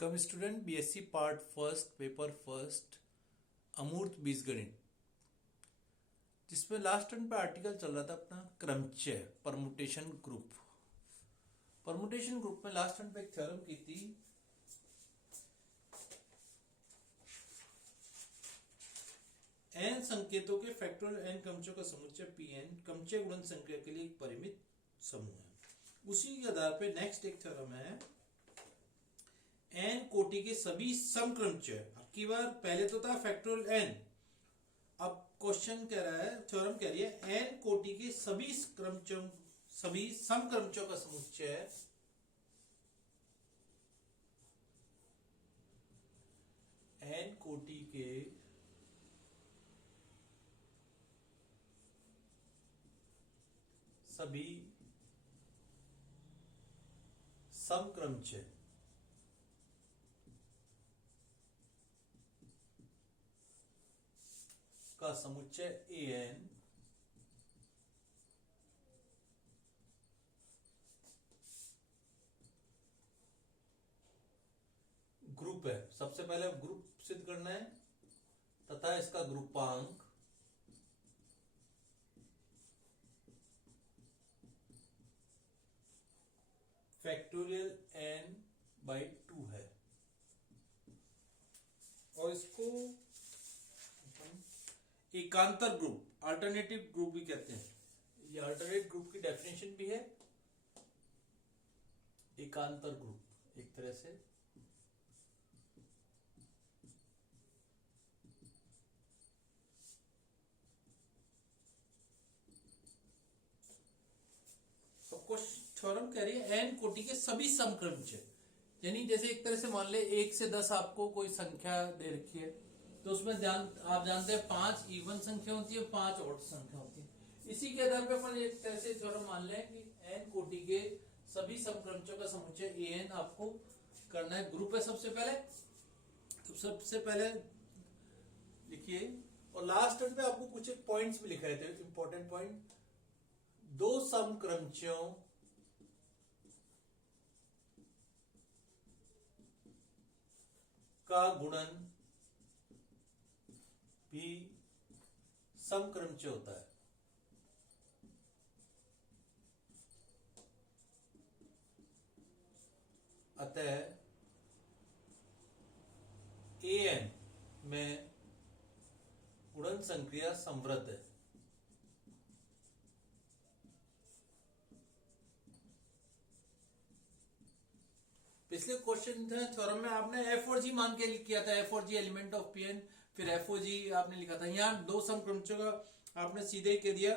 Welcome student BSc part first paper first अमूर्त बीजगणित, जिसमें लास्ट टर्न पे आर्टिकल चल रहा था अपना क्रमचय परमुटेशन ग्रुप। परमुटेशन ग्रुप में लास्ट टर्न पे एक थ्योरम की थी n संकेतों के फैक्टोरियल n क्रमचयों का समुच्चय Pn क्रमचय गुणन संख्या के लिए एक परिमित समूह है। उसी के आधार पे नेक्स्ट एक थ्योरम है n कोटि के सभी समक्रमचय। अब की बार पहले तो था फैक्टोरियल n, अब क्वेश्चन कह रहा है, थ्योरम कह रही है n कोटि के सभी समक्रमचयों का समुच्चय n कोटि के सभी समक्रमचय का समुच्चय an ग्रुप है। सबसे पहले ग्रुप सिद्ध करना है तथा इसका ग्रुपांक फैक्टोरियल n बाई 2 है और इसको एकांतर ग्रुप अल्टरनेटिव ग्रुप भी कहते हैं। ये अल्टरनेट ग्रुप की डेफिनेशन भी है, एकांतर ग्रुप एक तरह से सबको थ्योरम कह रही है n कोटि के सभी समक्रमचय, यानी जैसे एक तरह से मान ले 1 से 10 आपको कोई संख्या दे रखी है तो उसमें आप जानते हैं 5 इवन संख्या होती है, 5 ऑड संख्या होती है। इसी के आधार पर अपन एक तरह से थ्योरम मान लें कि n कोटि के सभी समक्रमचयों का समुच्चय an आपको करना है। ग्रुप है सबसे पहले, तो सबसे पहले लिखिए और लास्ट पे आपको कुछ एक पॉइंट्स भी लिखाए थे, इंपॉर्टेंट पॉइंट। दो समक्रमचयों का गुणन भी समक्रमचय होता है। अतः an में गुणन संक्रिया समवृद्ध है। पिछले क्वेश्चन थे थ्योरम में आपने f और g मान के किया था, f और g एलिमेंट ऑफ Pn, फिर f और g आपने लिखा था। यहाँ दो समक्रमचयों का आपने सीधे कह दिया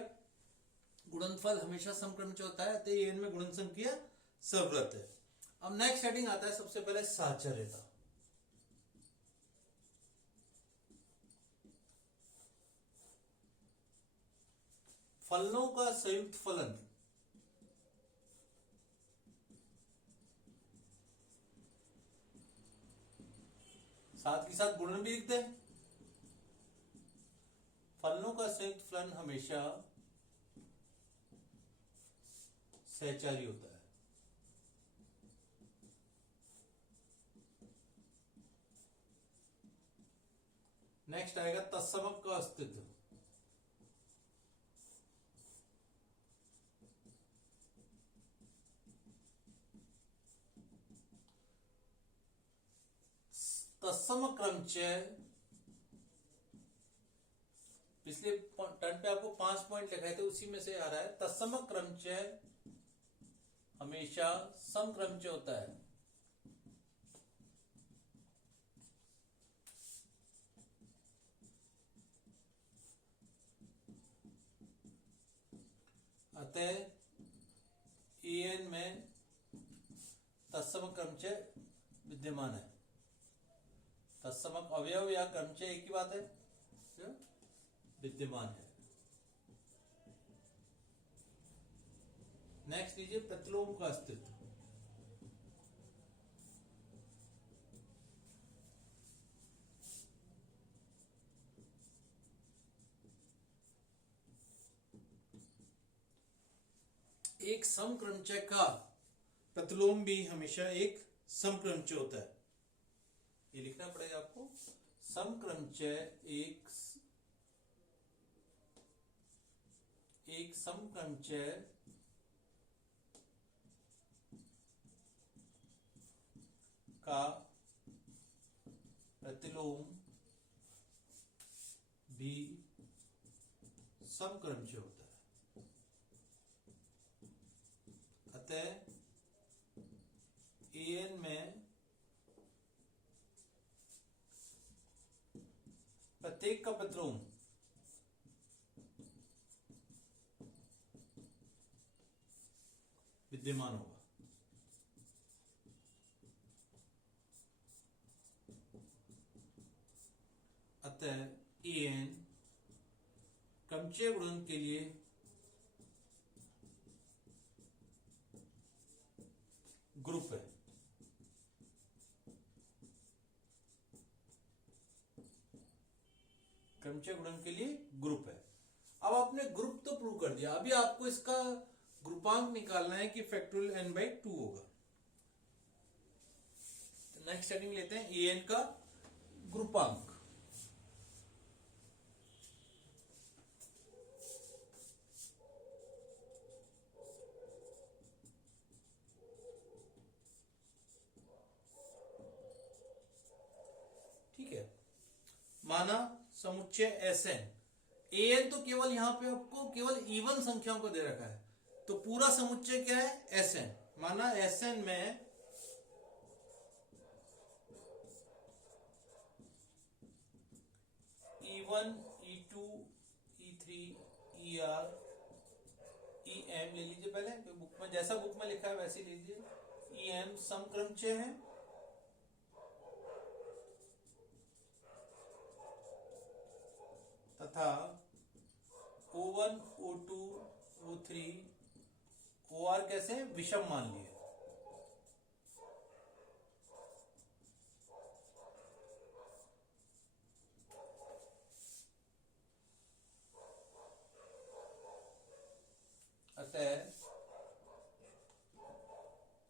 गुणनफल हमेशा समक्रमचय होता है, तो n में गुणन संख्या समवृद्ध है। अब नेक्स्ट हेडिंग आता है सबसे पहले साहचर्यता। फलनों का संयुक्त फलन साथ के साथ गुणन भी लिखते हैं। फलनों का संयुक्त फलन हमेशा सहचारी होता है। नेक्स्ट आएगा तत्समक का अस्तित्व। तत्सम क्रमचय, पिछले टर्न पे आपको 5 पॉइंट लिखाए थे, उसी में से आ रहा है तत्सम क्रमचय हमेशा समक्रमचय होता है। अतः an में तत्सम क्रमचय विद्यमान है। तत्समक अवयव या क्रमचय एक ही बात है, विद्यमान है। नेक्स्ट लीजिए प्रतिलोम का अस्तित्व। एक समक्रमचय का प्रतिलोम भी हमेशा एक समक्रमचय होता है। ये लिखना पड़ेगा आपको, समक्रमचय एक समक्रमचय का प्रतिलोम भी समक्रमचय होता है। अतः an में प्रत्येक का प्रतिलोम विद्यमान होगा। अतः an क्रमचय गुणन के लिए ग्रुप है। क्रमचय गुणन के लिए ग्रुप है। अब आपने ग्रुप तो प्रूव कर दिया, अभी आपको इसका ग्रुपांक निकालना है कि फैक्टोरियल n/2 होगा। नेक्स्ट हेडिंग लेते हैं, an का ग्रुपांक। ठीक है, माना समुच्चय Sn, an तो केवल यहां पे आपको केवल इवन संख्याओं को दे रखा है, तो पूरा समुच्चय क्या है Sn। माना Sn में E1 E2 E3 ER EM ले लीजिए, पहले बुक में जैसा बुक में लिखा है वैसे ही लीजिए। EM समक्रमचय है तथा O1 O2 O3 OR कैसे विषम मान लिए। अतः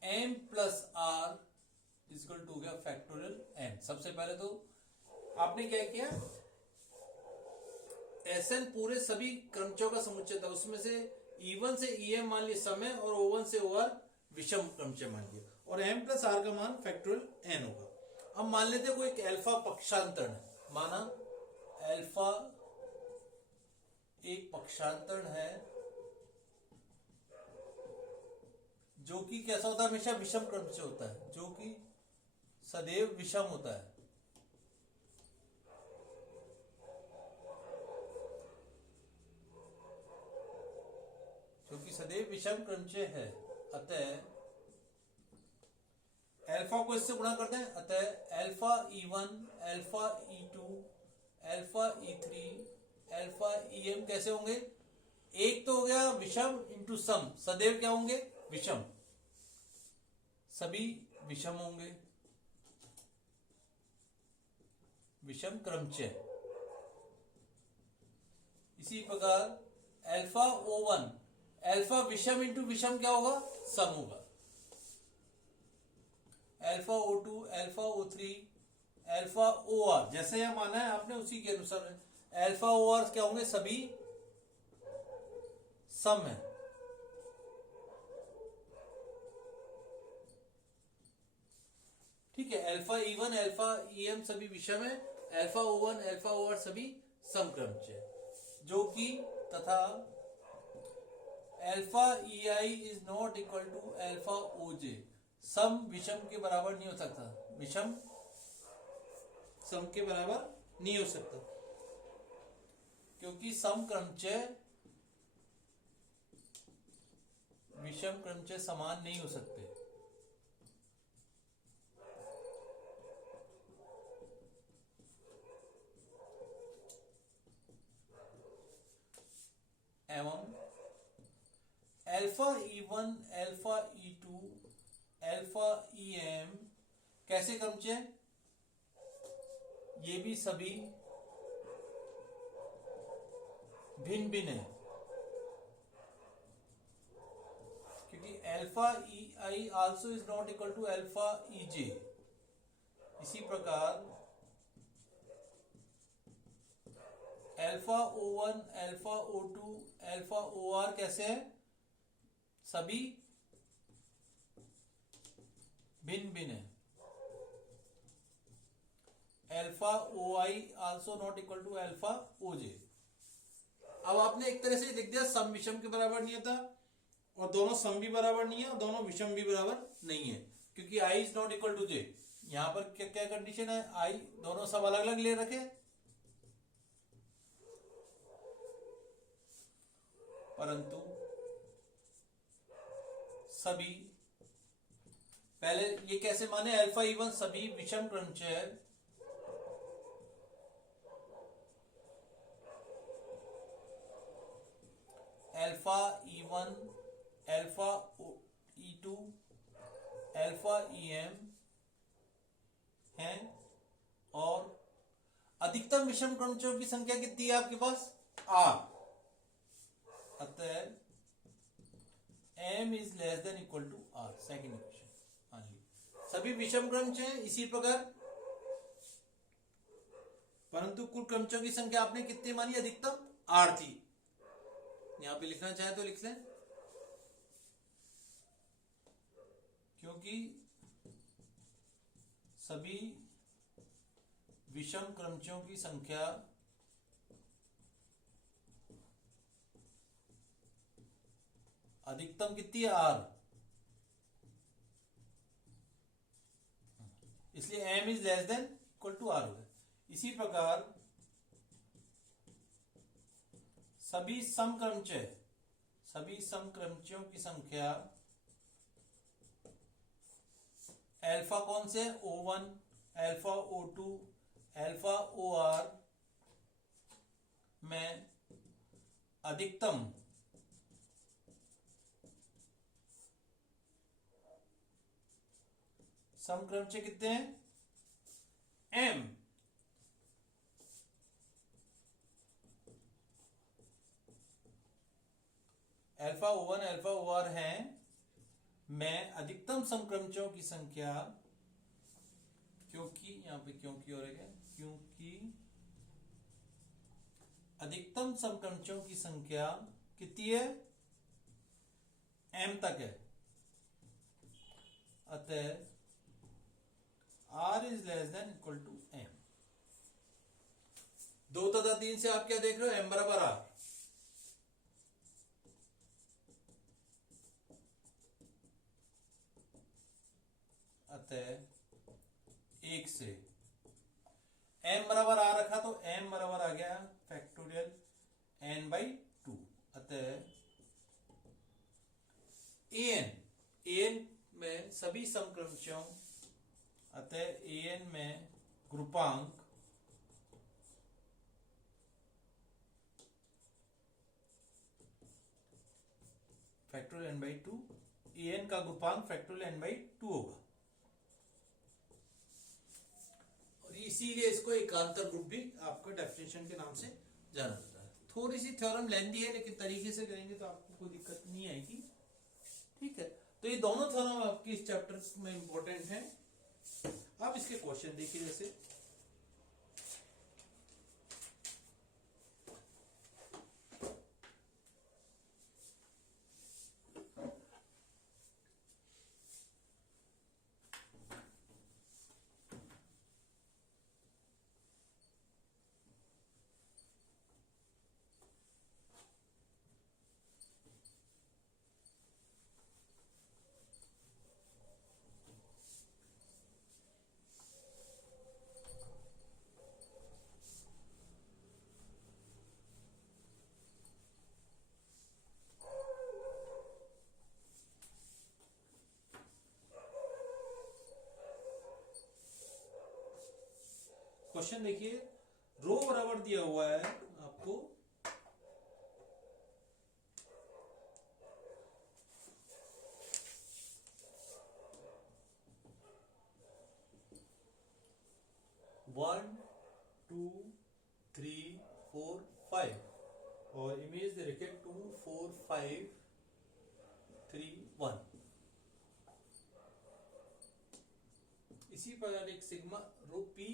m plus r equal to हो गया फैक्टोरियल n। सबसे पहले तो आपने क्या किया, Sn पूरे सभी क्रमचयों का समुच्चय था, उसमें से E1 से EM मान लिया समय और O1 से OR विषम क्रमचय मान लिया, और m प्लस r का मान फैक्टोरियल n होगा। अब मान लेते कोई एक अल्फा पक्षांतरण है, माना अल्फा एक पक्षांतरण है जो कि कैसा होता है, हमेशा विषम क्रमचय होता है, जो कि सदैव विषम होता है। क्योंकि सदैव विषम क्रमचय है, अतः अल्फा को इससे गुणा करते हैं। अतः alpha E1 alpha E2 alpha E3 alpha EM कैसे होंगे, एक तो हो गया विषम इंटू सम, सदैव क्या होंगे विषम, सभी विषम होंगे, विषम क्रमचय। इसी प्रकार अल्फा O1 अल्फा विषम इंटू विषम क्या होगा, सम होगा। Alpha O2 alpha O3 alpha OR जैसे यह माना है आपने उसी के अनुसार अल्फा OR क्या होंगे, सभी सम है। ठीक है, अल्फा E1 अल्फा EM सभी विषम है, अल्फा O1 अल्फा OR सभी समक्रमचय, जो कि तथा alpha EI is not equal to alpha OJ, सम विषम के बराबर नहीं हो सकता, विषम सम के बराबर नहीं हो सकता, क्योंकि सम क्रमचय विषम क्रमचय समान नहीं हो सकते। एवं alpha E1 alpha E2 alpha EM कैसे क्रमचय, ये भी सभी भिन्न भिन्न है, क्योंकि alpha EI also is not equal to alpha EJ, इसी प्रकार alpha O1, alpha O2, alpha OR कैसे है, सभी भिन्न भिन्न है। Alpha OI also not equal to alpha OJ। अब आपने एक तरह से लिख दिया सम विषम के बराबर नहीं था, और दोनों सम भी बराबर नहीं है और दोनों विषम भी बराबर नहीं है, क्योंकि I is not equal to J। यहां पर क्या क्या कंडीशन है, I दोनों सब अलग अलग ले रखे, परंतु सभी, पहले ये कैसे माने, अल्फा इवन सभी विषम क्रमचय alpha E1, alpha E2, alpha EM हैं, और अधिकतम विषम क्रमचयों की संख्या कितनी है आपके पास, R। अतः M is less than equal to R, second equation. हाँ जी, सभी विषम क्रमचय हैं, इसी प्रकार परंतु कुल क्रमचयों की संख्या आपने कितनी मानी, अधिकतम R थी। यहां पे लिखना चाहे तो लिख लें, क्योंकि सभी विषम क्रमचयों की संख्या अधिकतम कितनी है, R, इसलिए M is less than equal to R होगा। इसी प्रकार सभी समक्रमचयों की संख्या अल्फा कौन से, O1, alpha O2, alpha OR में अधिकतम समक्रमचय कितने हैं, M। Alpha O1, alpha OR हैं में अधिकतम समक्रमचयों की संख्या, क्योंकि यहां पे क्योंकि हो रहेगा, क्योंकि अधिकतम समक्रमचयों की संख्या कितनी है, M तक है। अतः R is less than equal to M। 2 तथा 3 से आप क्या देख रहे हो, M बराबर R। अतः 1 से M बराबर R रखा तो M बराबर आ गया फैक्टोरियल n/2। अतः an में सभी समक्रमचयों, अतः an में ग्रुपांक फैक्टोरियल n/2, an का ग्रुपांक फैक्टोरियल n/2 होगा, और इसीलिए इसको एकांतर ग्रुप भी आपको डेफिनेशन के नाम से जाना जाता है। थोड़ी सी थ्योरम लेंदी है, लेकिन तरीके से करेंगे तो आपको कोई दिक्कत नहीं आएगी, ठीक है। तो ये दोनों थ्योरम आपकी इस चैप्टर में इंपॉर्टेंट हैं। आप इसके क्वेश्चन देखिए, जैसे क्वेश्चन देखिए, रो बराबर दिया हुआ है आपको, वन 2 3 4 5, और इमेज दे रखे 2 4 5 3 1। इसी प्रकार एक सिग्मा रो पी,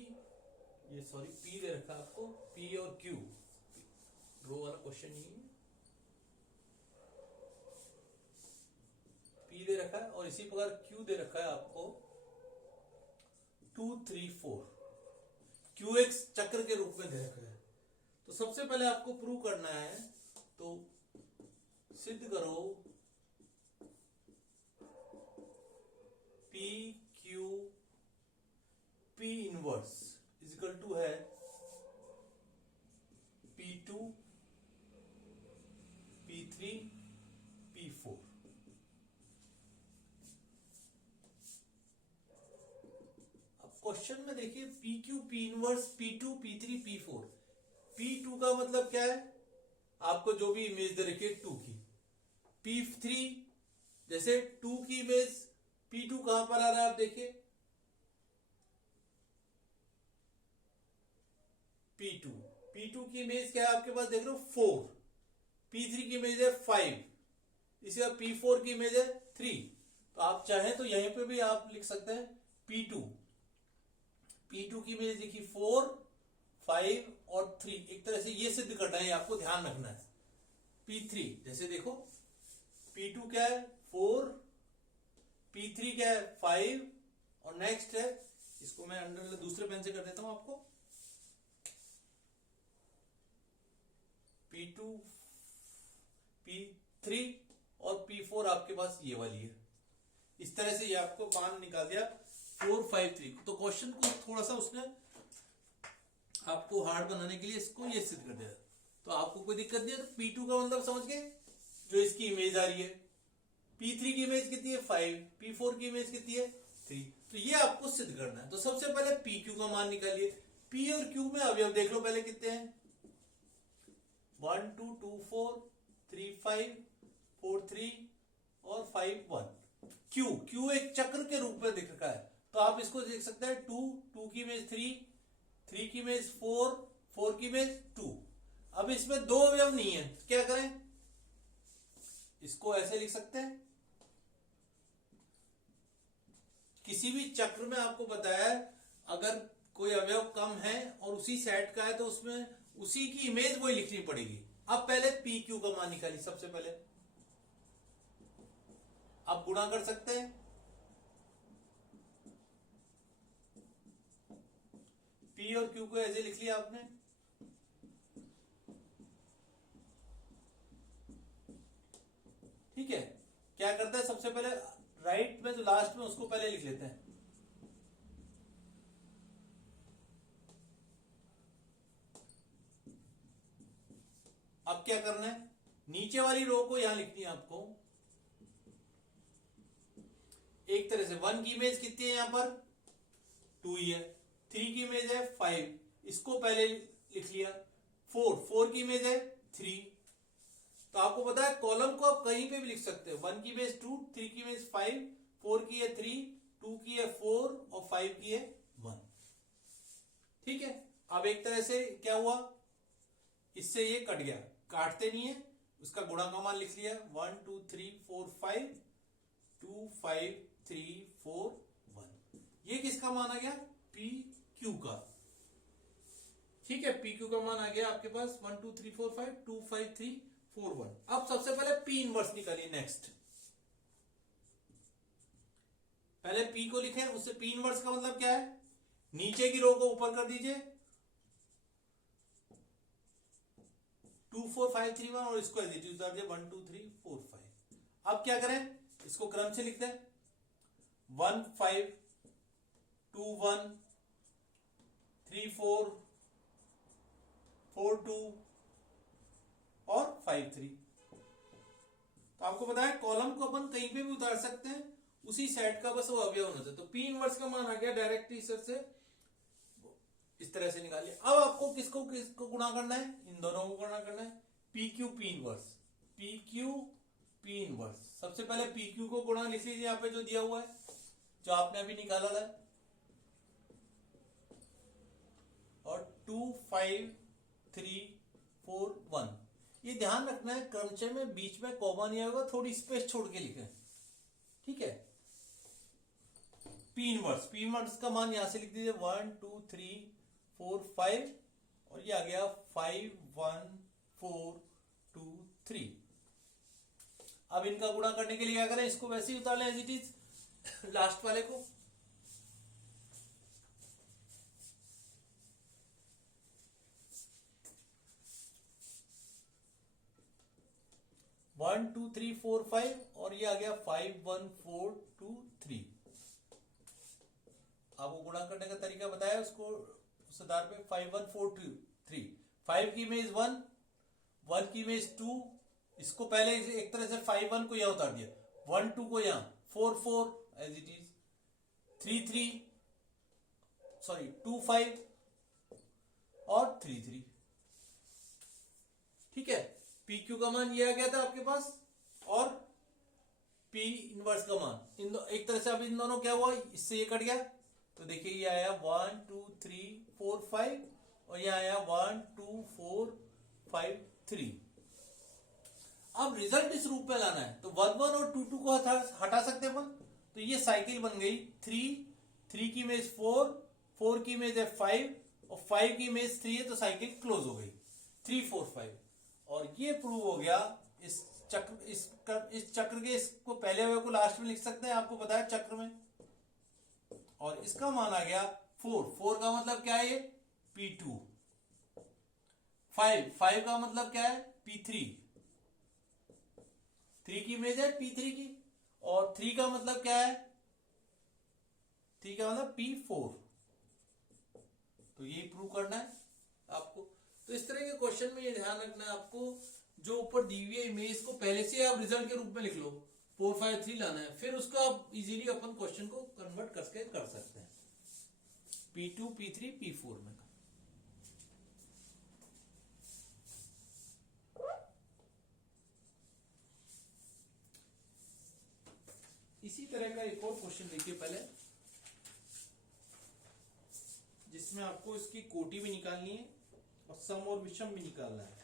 ये सॉरी पी दे रखा है आपको, पी और क्यू, रो वाला क्वेश्चन नहीं है, पी दे रखा है और इसी प्रकार क्यू दे रखा है आपको 2 3 4, क्यू एक चक्र के रूप में दे रखा है। तो सबसे पहले आपको प्रूव करना है, तो सिद्ध करो P Q P inverse is equal to है P2 P3 P4। अब क्वेश्चन में देखिए PQ P inverse P2 P3 P4, P2 का मतलब क्या है, आपको जो भी इमेज दे रखी है 2 की, P3 जैसे 2 की इमेज P2 कहां पर आ रहा है आप देखिए, P2 की इमेज क्या है आपके पास देख लो 4, P3 की इमेज है 5, इसी तरह P4 की इमेज है 3। तो आप चाहें तो यहीं पे भी आप लिख सकते हैं P2 की इमेज लिखी 4, 5 और 3, एक तरह से ये सिद्ध करना है, आपको ध्यान रखना है। P3 जैसे देखो P2 क्या है 4, P3 क्या है 5 और नेक्स्ट है, इसको मैं अंडर दूसरे पेन से कर देता हूं आपको, P2 P3 और P4 आपके पास ये वाली है। इस तरह से ये आपको मान निकाल दिया 4 5 3। तो क्वेश्चन को थोड़ा सा उसने आपको हार्ड बनाने के लिए इसको ये सिद्ध कर दिया, तो आपको कोई दिक्कत नहीं है। तो P2 का मतलब समझ गए, जो इसकी इमेज आ रही है, P3 की इमेज कितनी है 5, P4 की इमेज कितनी है 3, तो ये आपको सिद्ध करना है। तो सबसे पहले PQ का मान निकालिए। P और Q में अवयव देख लो पहले कितने हैं, 1 2 2 4 3 5 4 3 और 5 1। Q एक चक्र के रूप में दिख रखा है, तो आप इसको देख सकते हैं 2 की इमेज 3 की इमेज 4 की इमेज 2। अब इसमें दो अवयव नहीं है, तो क्या करें, इसको ऐसे लिख सकते हैं, किसी भी चक्र में आपको बताया है अगर कोई अवयव कम है और उसी सेट का है तो उसमें उसी की इमेज वही लिखनी पड़ेगी। अब पहले पी क्यू का मान निकालिए। सबसे पहले आप गुणा कर सकते हैं, पी और क्यू को ऐसे लिख लिया आपने, ठीक है। क्या करता है, सबसे पहले राइट में जो लास्ट में उसको पहले लिख लेते हैं, अब क्या करना है, नीचे वाली रो को यहां लिखनी है आपको एक तरह से। 1 की इमेज कितनी है, यहां पर 2 ही है, 3 की इमेज है 5, इसको पहले लिख लिया, 4 की इमेज है 3। तो आपको पता है कॉलम को आप कहीं पे भी लिख सकते हो, 1 की इमेज 2, 3 की इमेज 5, 4 की है 3, 2 की है 4 और 5 की है 1, ठीक है। अब एक तरह से क्या हुआ, इससे ये कट गया, काटते नहीं है, उसका गुणा का मान लिख लिया 1 2 3 4 5 2 5 3 4 1। ये किसका मान आ गया, पी क्यू का, ठीक है। पी क्यू का मान आ गया आपके पास 1 2 3 4 5 2 5 3 4 1। अब सबसे पहले पी इनवर्स निकालिए। नेक्स्ट पहले पी को लिखें, उससे पी इनवर्स का मतलब क्या है, नीचे की रो को ऊपर कर दीजिए 2 4 5 3 1 और इसको एडिटिव उतार दिया 1 2 3 4 5। अब क्या करें, इसको क्रम से लिखते हैं 1 5 2 1 3 4 4 2 और 5 3। तो आपको पता है कॉलम को अपन कहीं पे भी उतार सकते हैं, उसी सेट का बस वो अवयव होना चाहिए। तो पी इनवर्स का मान आ गया डायरेक्ट इस से इस तरह से निकालिए। अब आपको किसको गुणा करना है, इन दोनों को गुणा करना है, P Q P inverse, P Q P inverse. सबसे पहले पी क्यू को गुणा लिख लीजिए, यहाँ पे जो दिया हुआ है, जो आपने अभी निकाला था, और 2 5 3 4 1। ये ध्यान रखना है क्रमचय में बीच में कॉमा नहीं आएगा, थोड़ी स्पेस छोड़ के लिखें, ठीक है। पी इनवर्स का मान यहां से लिख दीजिए 1 2 3 4 5 और ये आ गया 5 1 4 2 3। अब इनका गुणा करने के लिए क्या करें, इसको वैसे ही उतार लें एज इट इज लास्ट वाले को। One two three four five और ये आ गया 5 1 4 2 3। आपको गुणा करने का तरीका बताया, उसको उस आधार पे 5 1 4 2 3। 5 की इमेज 1, 1 की इमेज 2, इसको पहले एक तरह से 5 1 को यहां उतार दिया, 1 2 को यहां, 4 4 एज इट इज, 3 3 सॉरी 2 5 और 3 3। ठीक है, पी क्यू का मान ये आ गया था आपके पास और पी इनवर्स का मान एक तरह से। अब इन दोनों क्या हुआ, इससे ये कट गया तो देखिए ये आया 1 2 3 4 5 और ये आया 1 2 4 5 3। अब रिजल्ट इस रूप में लाना है तो 1 1 और 2 2 को हटा सकते हैं अपन, तो ये साइकिल बन गई 3 की इमेज 4 की इमेज है 5 और 5 की इमेज 3 है तो साइकिल क्लोज हो गई 3 4 5। और ये प्रूव हो गया इस चक्र के, इसको पहले हुए को लास्ट में लिख सकते हैं, आपको बताया चक्र में। और इसका मान आ गया 4 का मतलब क्या है, P2। 5 का मतलब क्या है, P3। 3 की इमेज है P3 की और 3 का मतलब क्या है, 3 का मतलब P4। तो ये प्रूव करना है आपको। तो इस तरह के क्वेश्चन में ये ध्यान रखना है आपको, जो ऊपर दी हुई इमेज को पहले से आप रिजल्ट के रूप में लिख लो, 4 5 3 लाना है, फिर उसका आप इजीली अपन क्वेश्चन को कन्वर्ट करके कर सकते हैं P2 P3 P4 में। इसी तरह का एक और क्वेश्चन देखिए पहले, जिसमें आपको इसकी कोटि भी निकालनी है और सम और विषम भी निकालना है।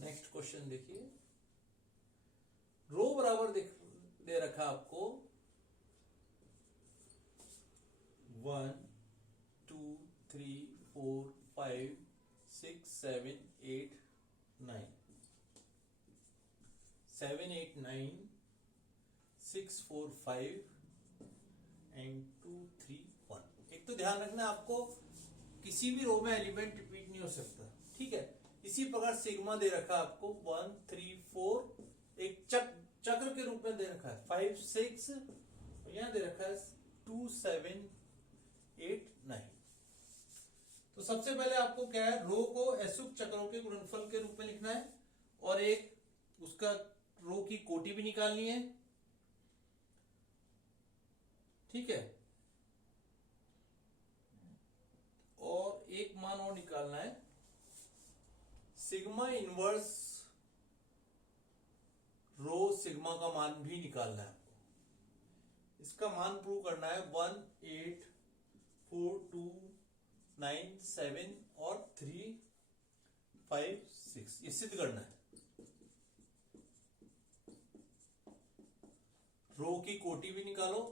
नेक्स्ट क्वेश्चन देखिए, रो बराबर दे रखा आपको 1 2 3 4 5 6 7 8 9 7 8 9 6 4 5 एंड 2 3 1। एक तो ध्यान रखना आपको, किसी भी रो में एलिमेंट रिपीट नहीं हो सकता, ठीक है। इसी प्रकार सिग्मा दे रखा है आपको 1 3 4, एक चक्र के रूप में दे रखा है 5 6, यहां दे रखा है 2 7 8 9। तो सबसे पहले आपको क्या है, रो को ऐसुक चक्रों के गुणनफल के रूप में लिखना है और एक उसका रो की कोटि भी निकालनी है, ठीक है। और एक मान और निकालना है, सिग्मा इनवर्स रो सिग्मा का मान भी निकालना है आपको। इसका मान प्रूव करना है 1 8 4 2 9 7 और 3 5 6, ये सिद्ध करना है। रो की कोटि भी निकालो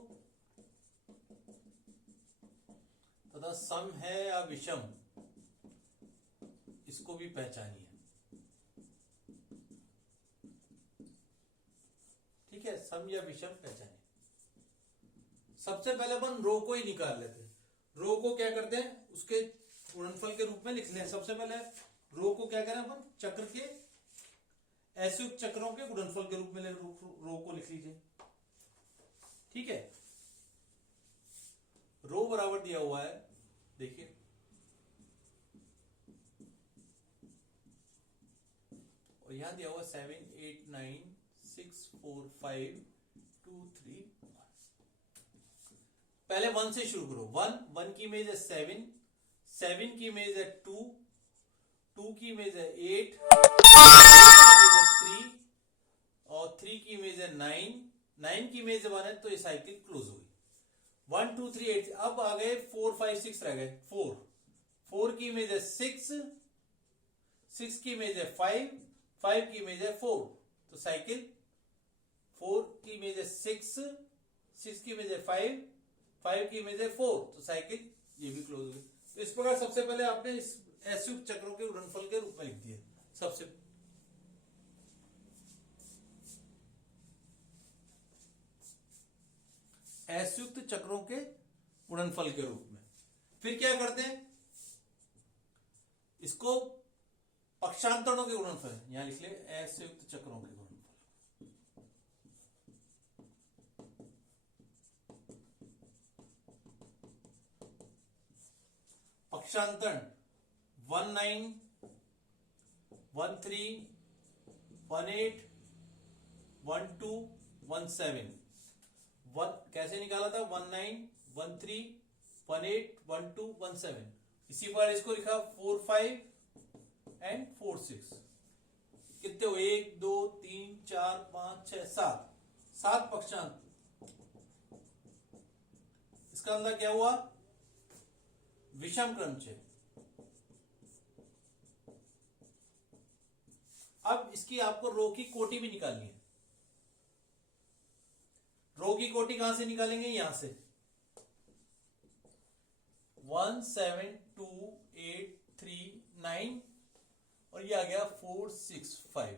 तथा सम है या विषम इसको भी पहचानिए, ठीक है। सम या विषम पहचानिए। सबसे पहले अपन रो को ही निकाल लेते हैं। रो को क्या करते हैं, उसके गुणनफल के रूप में लिखते हैं। सबसे पहले रो को क्या करें अपन, चक्र के एस युक्त चक्रों के गुणनफल के रूप में रो को लिख लीजिए। ठीक है, रो बराबर दिया हुआ है, देखिए और यहां दिया हुआ 7 8 9 6 4 5 2 3 1। पहले 1 से शुरू करो। 1 की इमेज है 7, 7 की इमेज है 2, 2 की इमेज है 8, 3 और 3 की इमेज है 9, 9 की इमेज 1 है, तो ये साइकिल क्लोज हो गई। 1 2 3 8, अब आ गए 4 5 6 रह गए। 4 की इमेज है 6, 6 की इमेज है 5, 5 की इमेज है 4, तो साइकिल 4 की इमेज है 6, 6 की इमेज है 5, 5 की इमेज है 4, तो साइकिल ये भी क्लोज हो गई। तो इस प्रकार सबसे पहले आपने इस एस युक्त चक्रों के गुणनफल के रूप में लिख दिए। सबसे एस युक्त चक्रों के गुणनफल के रूप में। फिर क्या करते हैं, इसको पक्षांतरणों के गुणनफल, यहां लिख ले एस युक्त चक्रों के गुणनफल। पक्षांतरण 19 13 18 12 17। कैसे निकाला था? 19 13 18 12 17। इसी बार इसको लिखा 4 5 एंड 4 6। कितने हो? 1 2 3 4 5 6 7, 7 पक्षांत। इसका अंदर क्या हुआ? विषम क्रमचय। अब इसकी आपको रो की कोटि भी निकालनी है। रो की कोटि कहां से निकालेंगे? यहां से 1 7 2 8 3 9 और ये आ गया 4 6 5।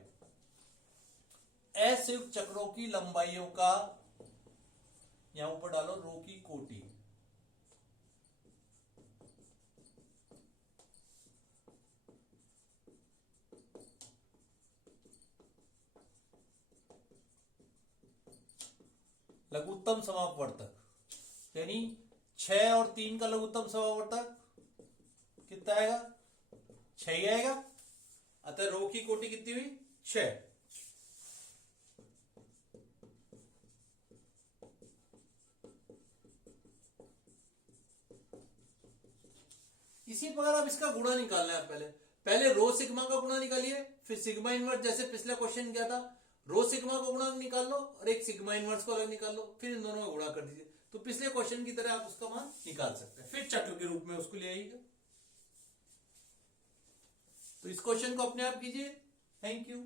एस युक्त चक्रों की लंबाइयों का यहां ऊपर डालो रो की कोटि। लघुत्तम समापवर्तक, यानी 6 और 3 का लघुत्तम समापवर्तक कितना आएगा? 6 ही आएगा। अतः रो की कोटि कितनी हुई? 6। इसी प्रकार अब इसका गुणा निकालना है। पहले रो सिग्मा का गुणा निकालिए, फिर सिग्मा इनवर्स, जैसे पिछला क्वेश्चन क्या था, रो सिग्मा का गुणा निकाल लो और एक सिग्मा इनवर्स को अलग निकाल लो, फिर इन दोनों का गुणा कर दीजिए। तो पिछले क्वेश्चन की तरह आप उसका मान निकाल सकते हैं। फिर चक्र के रूप में उसको ले आइएगा। तो इस क्वेश्चन को अपने आप कीजिए। Thank you.